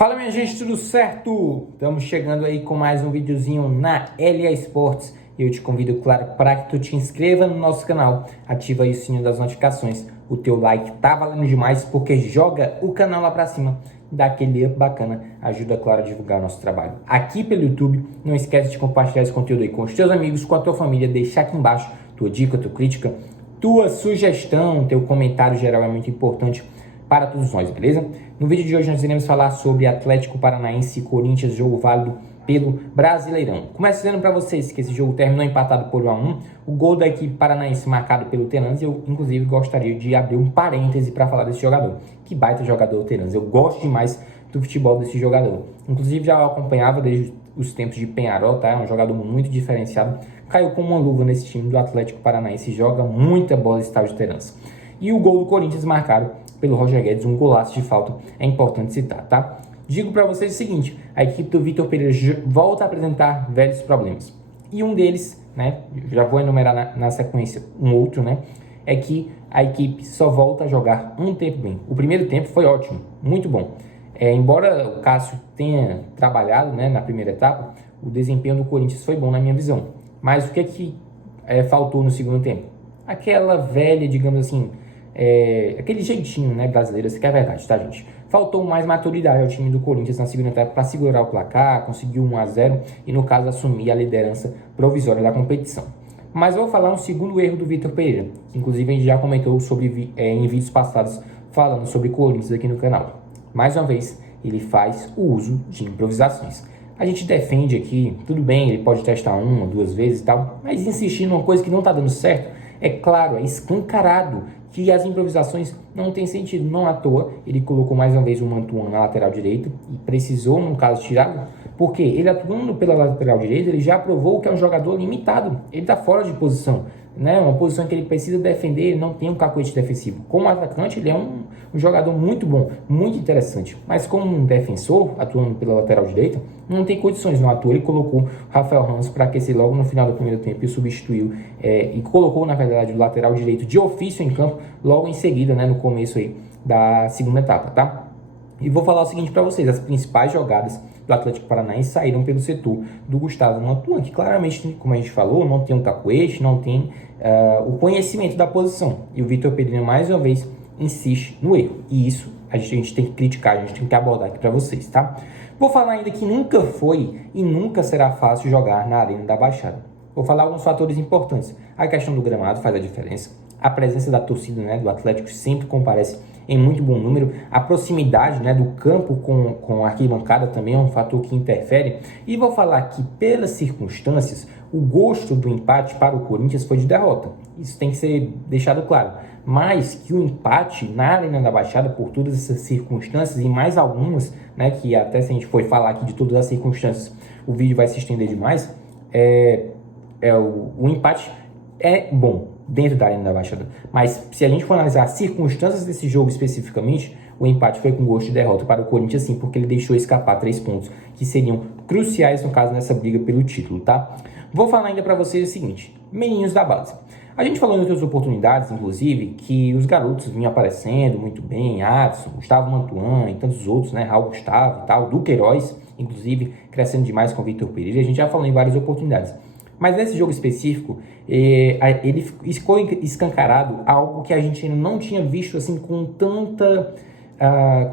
Fala minha gente, tudo certo? Estamos chegando aí com mais um videozinho na LA Sports e eu te convido, claro, para que tu te inscreva no nosso canal, ativa aí o sininho das notificações, o teu like tá valendo demais porque joga o canal lá para cima, dá aquele up bacana, ajuda, claro, a divulgar o nosso trabalho aqui pelo YouTube. Não esquece de compartilhar esse conteúdo aí com os teus amigos, com a tua família, deixar aqui embaixo tua dica, tua crítica, tua sugestão, teu comentário geral é muito importante para todos nós, beleza? No vídeo de hoje nós iremos falar sobre Atlético Paranaense e Corinthians, jogo válido pelo Brasileirão. Começo dizendo para vocês que esse jogo terminou empatado por 1-1, o gol da equipe paranaense marcado pelo Terans, eu inclusive gostaria de abrir um parêntese para falar desse jogador. Que baita jogador o Terans, eu gosto demais do futebol desse jogador. Inclusive já o acompanhava desde os tempos de Penharol, tá? É um jogador muito diferenciado, caiu com uma luva nesse time do Atlético Paranaense, joga muita bola esse tal de Terans. E o gol do Corinthians marcado pelo Roger Guedes, um golaço de falta, é importante citar, tá? Digo para vocês o seguinte, a equipe do Vitor Pereira volta a apresentar velhos problemas. E um deles, né, já vou enumerar na sequência um outro, né, é que a equipe só volta a jogar um tempo bem. O primeiro tempo foi ótimo, muito bom. Embora o Cássio tenha trabalhado, né, na primeira etapa, o desempenho do Corinthians foi bom na minha visão. Mas o que faltou no segundo tempo? Aquela velha, digamos assim, aquele jeitinho, né, brasileiro, isso que é verdade, tá, gente? Faltou mais maturidade ao time do Corinthians na segunda etapa para segurar o placar, conseguir 1-0 e, no caso, assumir a liderança provisória da competição. Mas eu vou falar um segundo erro do Vitor Pereira, que inclusive a gente já comentou sobre em vídeos passados falando sobre Corinthians aqui no canal. Mais uma vez, ele faz o uso de improvisações. A gente defende aqui, tudo bem, ele pode testar uma, duas vezes e tal, mas insistir numa coisa que não está dando certo, é claro, é escancarado que as improvisações não têm sentido. Não à toa, ele colocou mais uma vez o Mantuan na lateral direita e precisou, no caso, tirá-lo, porque ele atuando pela lateral direita, ele já provou que é um jogador limitado, ele está fora de posição, né? Uma posição que ele precisa defender, ele não tem um cacoete defensivo. Como atacante, ele é um jogador muito bom, muito interessante, mas como um defensor, atuando pela lateral direita, não tem condições. Não atua, ele colocou Rafael Ramos para aquecer logo no final do primeiro tempo e substituiu, e colocou, na verdade, o lateral direito de ofício em campo logo em seguida, né, no começo aí da segunda etapa, tá? E vou falar o seguinte para vocês, as principais jogadas do Atlético Paranaense saíram pelo setor do Gustavo Mantuan, que claramente, como a gente falou, não tem um cacoete, não tem o conhecimento da posição. E o Vitor Pereira, mais uma vez, insiste no erro. E isso a gente tem que criticar, a gente tem que abordar aqui para vocês, tá? Vou falar ainda que nunca foi e nunca será fácil jogar na Arena da Baixada. Vou falar alguns fatores importantes. A questão do gramado faz a diferença. A presença da torcida, né, do Atlético sempre comparece em muito bom número. A proximidade, né, do campo com a arquibancada também é um fator que interfere. E vou falar que, pelas circunstâncias, o gosto do empate para o Corinthians foi de derrota. Isso tem que ser deixado claro. Mas que o empate na Arena da Baixada, por todas essas circunstâncias e mais algumas, né, que até se a gente for falar aqui de todas as circunstâncias, o vídeo vai se estender demais, o empate é bom dentro da Arena da Baixada. Mas se a gente for analisar as circunstâncias desse jogo especificamente, o empate foi com gosto de derrota para o Corinthians, sim, porque ele deixou escapar 3 pontos que seriam cruciais, no caso, nessa briga pelo título, tá? Vou falar ainda para vocês o seguinte, meninos da base. A gente falou em outras oportunidades, inclusive, que os garotos vinham aparecendo muito bem, Adson, Gustavo Mantuan e tantos outros, né, Raul Gustavo e tal, Duqueiroz, inclusive, crescendo demais com o Vitor Pereira, a gente já falou em várias oportunidades. Mas nesse jogo específico, ele ficou escancarado algo que a gente ainda não tinha visto assim com tanta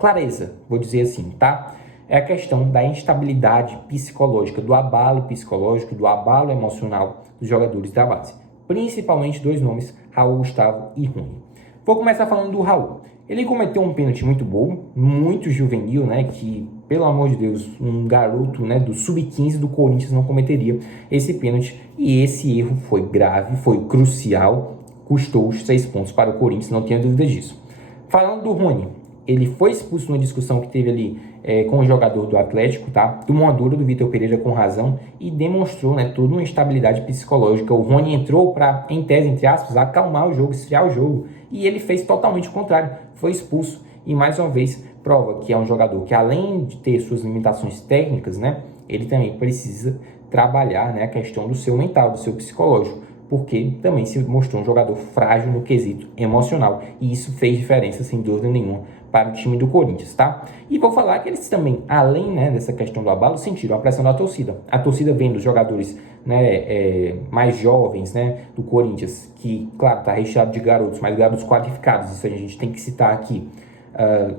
clareza, vou dizer assim, tá? É a questão da instabilidade psicológica, do abalo psicológico, do abalo emocional dos jogadores da base. Principalmente dois nomes, Raul Gustavo e Rony. Vou começar falando do Raul. Ele cometeu um pênalti muito bobo, muito juvenil, né? Que, pelo amor de Deus, um garoto, né, do sub-15 do Corinthians não cometeria esse pênalti. E esse erro foi grave, foi crucial, custou os 6 pontos para o Corinthians, não tenho dúvidas disso. Falando do Rony, ele foi expulso numa discussão que teve ali com o jogador do Atlético, tá? Tomou uma dura do Vitor Pereira com razão e demonstrou, né, toda uma instabilidade psicológica. O Rony entrou para, em tese, entre aspas, acalmar o jogo, esfriar o jogo. E ele fez totalmente o contrário, foi expulso. E mais uma vez prova que é um jogador que, além de ter suas limitações técnicas, né, ele também precisa trabalhar, né, a questão do seu mental, do seu psicológico. Porque também se mostrou um jogador frágil no quesito emocional. E isso fez diferença, sem dúvida nenhuma, para o time do Corinthians, tá? E vou falar que eles também, além, né, dessa questão do abalo, sentiram a pressão da torcida. A torcida vendo os jogadores, né, mais jovens, né, do Corinthians, que, claro, está recheado de garotos, mas garotos qualificados, isso a gente tem que citar aqui.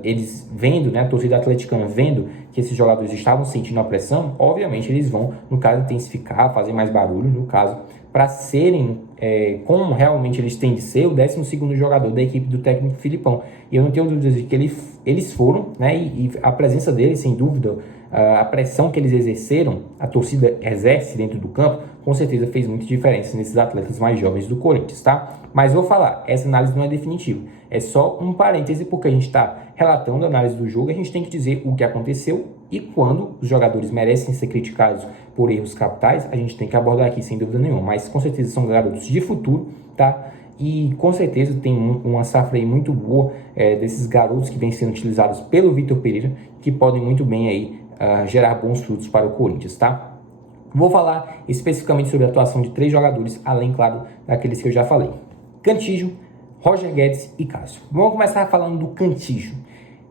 Eles vendo, né, a torcida atleticana vendo que esses jogadores estavam sentindo a pressão, obviamente eles vão, no caso, intensificar, fazer mais barulho, no caso, para serem, como realmente eles têm de ser, o 12º jogador da equipe do técnico Filipão. E eu não tenho dúvidas de que eles foram, né, e a presença deles, sem dúvida, a pressão que eles exerceram, a torcida exerce dentro do campo, com certeza fez muita diferença nesses atletas mais jovens do Corinthians, tá? Mas vou falar, essa análise não é definitiva, é só um parêntese, porque a gente está relatando a análise do jogo, a gente tem que dizer o que aconteceu e quando os jogadores merecem ser criticados por erros capitais, a gente tem que abordar aqui sem dúvida nenhuma, mas com certeza são garotos de futuro, tá? E com certeza tem uma safra aí muito boa desses garotos que vêm sendo utilizados pelo Vitor Pereira, que podem muito bem aí gerar bons frutos para o Corinthians, tá? Vou falar especificamente sobre a atuação de 3 jogadores, além, claro, daqueles que eu já falei. Cantillo, Roger Guedes e Cássio. Vamos começar falando do Cantillo.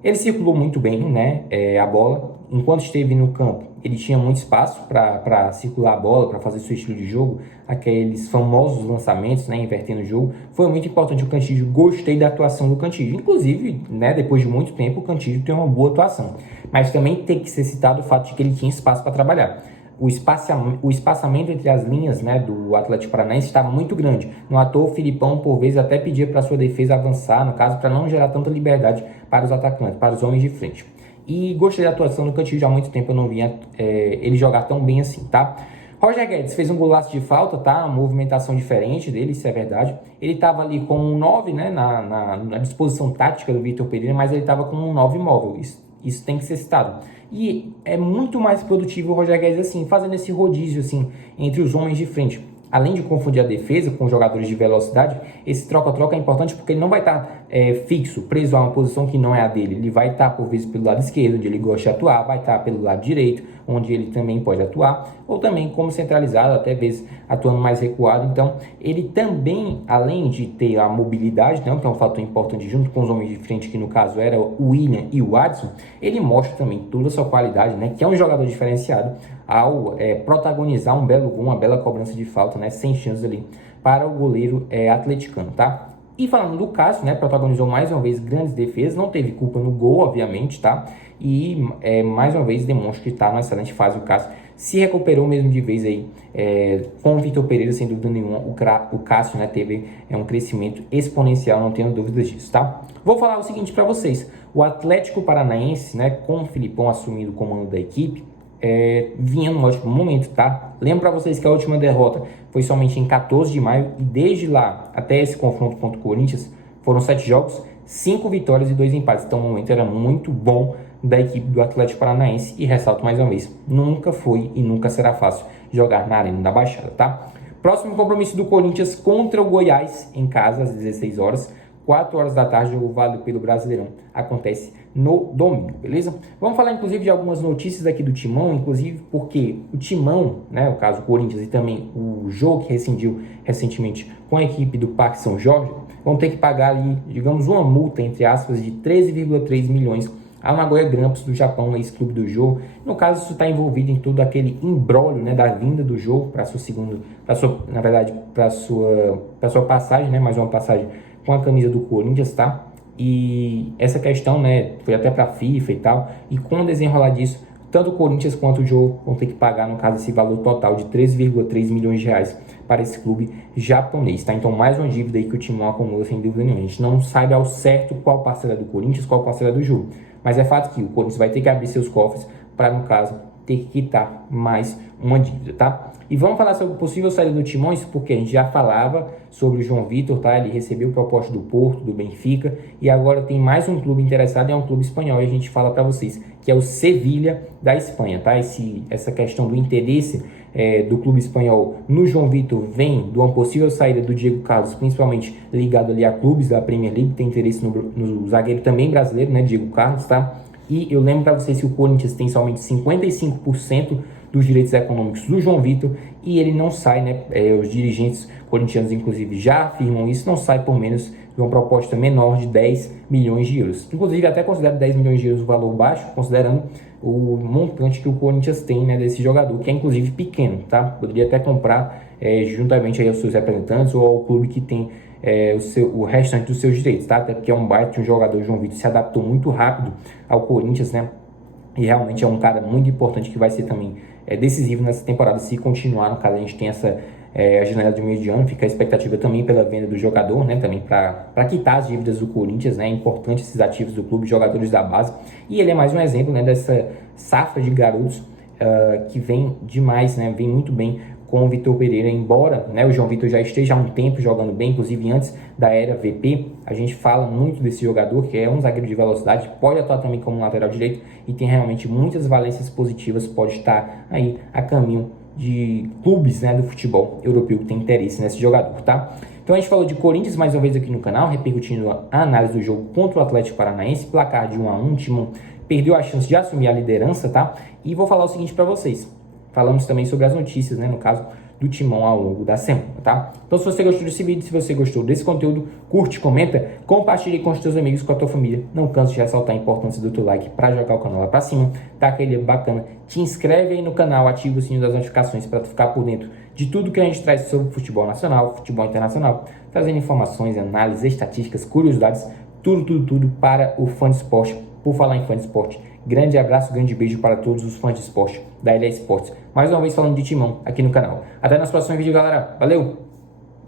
Ele circulou muito bem, né, a bola. Enquanto esteve no campo, ele tinha muito espaço para circular a bola, para fazer seu estilo de jogo, aqueles famosos lançamentos, né, invertendo o jogo. Foi muito importante o Cantillo, gostei da atuação do Cantillo. Inclusive, né, depois de muito tempo, o Cantillo tem uma boa atuação. Mas também tem que ser citado o fato de que ele tinha espaço para trabalhar. O espaçamento entre as linhas, né, do Atlético Paranaense estava muito grande. No à toa, o Filipão, por vezes, até pedia para sua defesa avançar, no caso, para não gerar tanta liberdade para os atacantes, para os homens de frente. E gostei da atuação do Cantillo, já há muito tempo eu não via ele jogar tão bem assim, tá? Roger Guedes fez um golaço de falta, tá? Uma movimentação diferente dele, isso é verdade. Ele estava ali com um 9, né, na disposição tática do Vitor Pereira, mas ele estava com um 9 móvel. Isso tem que ser citado. E é muito mais produtivo o Roger Guedes assim, fazendo esse rodízio assim, entre os homens de frente. Além de confundir a defesa com jogadores de velocidade, esse troca-troca é importante porque ele não vai estar fixo, preso a uma posição que não é a dele. Ele vai estar, por vezes, pelo lado esquerdo, onde ele gosta de atuar, vai estar pelo lado direito, onde ele também pode atuar, ou também como centralizado, até vezes atuando mais recuado. Então, ele também, além de ter a mobilidade, né, que é um fator importante junto com os homens de frente, que no caso era o William e o Adson, ele mostra também toda a sua qualidade, né, que é um jogador diferenciado, ao protagonizar um belo gol, uma bela cobrança de falta, né, sem chances ali para o goleiro atleticano, tá? E falando do Cássio, né, protagonizou mais uma vez grandes defesas, não teve culpa no gol, obviamente, tá? E mais uma vez demonstra que está numa excelente fase o Cássio, se recuperou mesmo de vez aí com o Vitor Pereira, sem dúvida nenhuma, o Cássio, né, teve um crescimento exponencial, não tenho dúvidas disso, tá? Vou falar o seguinte para vocês, o Atlético Paranaense, né, com o Filipão assumindo o comando da equipe, vinha num ótimo momento, tá? Lembro para vocês que a última derrota foi somente em 14 de maio e desde lá até esse confronto contra o Corinthians foram 7 jogos, 5 vitórias e 2 empates. Então o momento era muito bom da equipe do Atlético Paranaense e ressalto mais uma vez, nunca foi e nunca será fácil jogar na Arena da Baixada, tá? Próximo compromisso do Corinthians contra o Goiás em casa às 16 horas, 4 horas da tarde, jogo válido pelo Brasileirão, acontece no domingo, beleza? Vamos falar inclusive de algumas notícias aqui do Timão, inclusive porque o Timão, né, o caso Corinthians e também o Jô, que rescindiu recentemente com a equipe do Parque São Jorge, vão ter que pagar ali, digamos, uma multa, entre aspas, de 13,3 milhões ao Nagoya Grampus do Japão, ex-clube do Jô. No caso, isso está envolvido em todo aquele imbróglio, né, da vinda do Jô para sua passagem, né, mais uma passagem com a camisa do Corinthians, tá? E essa questão, né, foi até para a FIFA e tal, e com o desenrolar disso, tanto o Corinthians quanto o Jô vão ter que pagar, no caso, esse valor total de 3,3 milhões de reais para esse clube japonês, tá? Então, mais uma dívida aí que o Timão acumula, sem dúvida nenhuma. A gente não sabe ao certo qual parcela é do Corinthians, qual parcela é do Jô, mas é fato que o Corinthians vai ter que abrir seus cofres para, no caso, ter que quitar mais uma dívida, tá? E vamos falar sobre o possível saída do Timão, isso porque a gente já falava sobre o João Vitor, tá? Ele recebeu proposta do Porto, do Benfica, e agora tem mais um clube interessado, é um clube espanhol, e a gente fala para vocês, que é o Sevilha da Espanha, tá? Essa questão do interesse do clube espanhol no João Vitor vem de uma possível saída do Diego Carlos, principalmente ligado ali a clubes da Premier League, tem interesse no zagueiro também brasileiro, né? Diego Carlos, tá? E eu lembro para vocês que o Corinthians tem somente 55% dos direitos econômicos do João Vitor e ele não sai, né? Os dirigentes corintianos, inclusive, já afirmam isso, não sai por menos e uma proposta menor de 10 milhões de euros. Inclusive, até considero 10 milhões de euros um valor baixo, considerando o montante que o Corinthians tem, né, desse jogador, que é inclusive pequeno, tá? Poderia até comprar juntamente aí aos seus representantes ou ao clube que tem o restante dos seus direitos, tá? Até porque é um baita de um jogador. O João Vitor se adaptou muito rápido ao Corinthians, né? E realmente é um cara muito importante que vai ser também decisivo nessa temporada se continuar. No caso, a gente tem essa a janela de meio de ano, fica a expectativa também pela venda do jogador, né? Também para quitar as dívidas do Corinthians, né? É importante esses ativos do clube, jogadores da base. E ele é mais um exemplo, né, dessa safra de garotos que vem demais, né? Vem muito bem com o Vitor Pereira, embora, né, o João Vitor já esteja há um tempo jogando bem, inclusive antes da era VP, a gente fala muito desse jogador, que é um zagueiro de velocidade, pode atuar também como lateral direito e tem realmente muitas valências positivas, pode estar aí a caminho de clubes, né, do futebol europeu que tem interesse nesse jogador, tá? Então a gente falou de Corinthians mais uma vez aqui no canal, repercutindo a análise do jogo contra o Atlético Paranaense, placar de 1-1, o Timão perdeu a chance de assumir a liderança, tá? E vou falar o seguinte para vocês. Falamos também sobre as notícias, né, no caso do Timão ao longo da semana, tá? Então, se você gostou desse vídeo, se você gostou desse conteúdo, curte, comenta, compartilhe com os teus amigos, com a tua família. Não canse de ressaltar a importância do teu like para jogar o canal lá para cima, tá aquele bacana. Te inscreve aí no canal, ativa o sininho das notificações para tu ficar por dentro de tudo que a gente traz sobre futebol nacional, futebol internacional, trazendo informações, análises, estatísticas, curiosidades, tudo para o fã de esporte. Por falar em fã de esporte, grande abraço, grande beijo para todos os fãs de esporte da LA Esportes. Mais uma vez falando de Timão aqui no canal. Até nosso próximo vídeo, galera. Valeu!